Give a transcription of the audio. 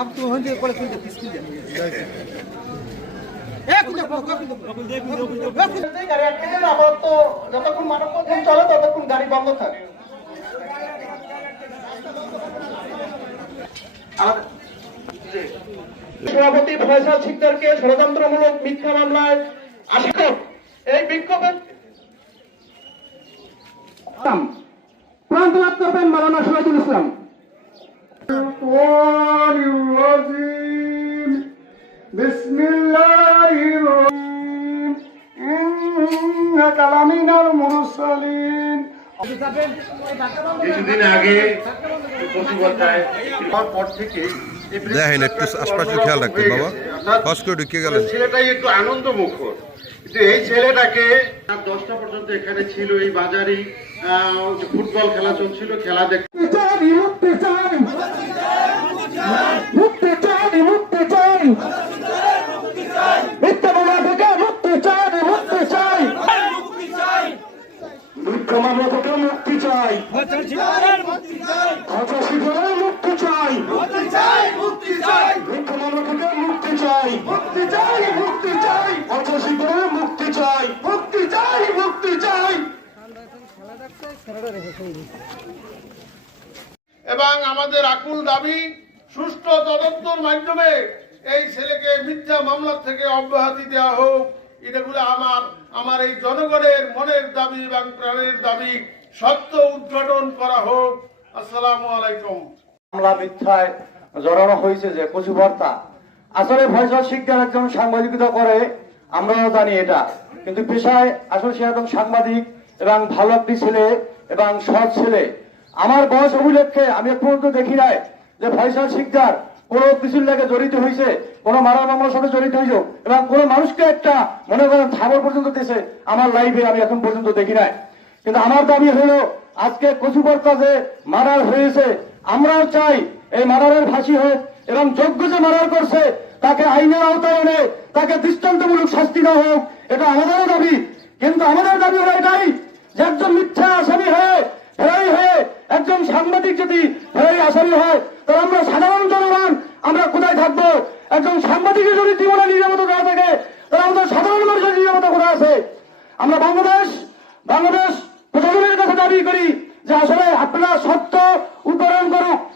अब तो हम को कुल किस किस এক গাড়ি আটকে দেন আবার তো যতক্ষণ মানববন্ধন চলে ততক্ষণ গাড়ি বন্ধ থাকে সভাপতি ফয়সাল শিকদারকে ষড়যন্ত্রমূলক মিথ্যা মামলায় আটক এই বিক্ষোভের প্রান্ত লাভ করবেন মাওলানা শহীদুল ইসলাম بسم الله الرحمن إنك لمن المرسلين কিছুদিন আগে প্রতিবদ্ধায় পর থেকে দেখেন একটু আশপাশে খেয়াল রাখতেন বাবা ফস করে ঢুকে গেলেন ছেলেটাই একটু আনন্দ মুখর কিন্তু এই ছেলেটাকে 10টা পর্যন্ত এখানে ছিল এই বাজারেই ফুটবল খেলা চলছিল খেলা দেখতে মামলা থেকে মুক্তি চাই মুক্তি চাই মুক্তি চাই মুক্তি চাই মামলা থেকে মুক্তি চাই মুক্তি চাই মুক্তি চাই মুক্তি চাই মুক্তি চাই মুক্তি চাই এবং আমাদের আকুল দাবি সুষ্ঠু তদন্তের মাধ্যমে এই ছেলেকে মিথ্যা মামলা থেকে অব্যাহতি দেওয়া হোক। এটাগুলো আমার এই জনগণের মনের দাবি এবং প্রাণের দাবি সত্য উদ্ঘাটন করা হোক। আসসালামু আলাইকুম। মামলা মিথ্যায় জড়ানো হয়েছে যে কচুবর্তা আসলে ফয়সাল শিকদার একজন সাংবাদিকতা করে আমরাও জানি এটা, কিন্তু পেশায় আসলে সে একজন সাংবাদিক এবং ভালো একটি ছেলে এবং সৎ ছেলে। আমার বয়স অভিলেখে আমি এক পর্যন্ত দেখি নাই যে ফয়সাল শিকদার কোন কিছুর লাগে জড়িত হয়েছে, কোন মারা মামলার সাথে জড়িত হয়েছে এবং কোন মানুষকে একটা মনে করেন থাবর পর্যন্ত দিয়েছে আমার লাইফে আমি এখন পর্যন্ত দেখি নাই। কিন্তু আমার দাবি হলো আজকে কচুবর্তা যে মারার হয়েছে আমরাও চাই এই মারারের ফাঁসি হোক এবং যোগ্য যে মারার করছে তাকে আইনের আওতায় এনে তাকে দৃষ্টান্তমূলক শাস্তি দেওয়া হোক, এটা আমাদেরও দাবি। কিন্তু আমাদের দাবি হলো এটাই যে একজন মিথ্যা আসামি হয়ে ফেরারি হয়ে একজন সাংবাদিক যদি ফেরারি আসামি হয় তাহলে আমরা সাধারণ জনগণ আমরা কোথায় থাকবো? একজন সাংবাদিকের যদি জীবনে নিরাপত্তা দেওয়া থাকে তাহলে আমাদের সাধারণ মানুষের নিরাপত্তা কোথায় আছে? আমরা বাংলাদেশ প্রশাসনের কাছে দাবি করি যে আসলে আপনারা সত্য উদ্ধারণ করুক।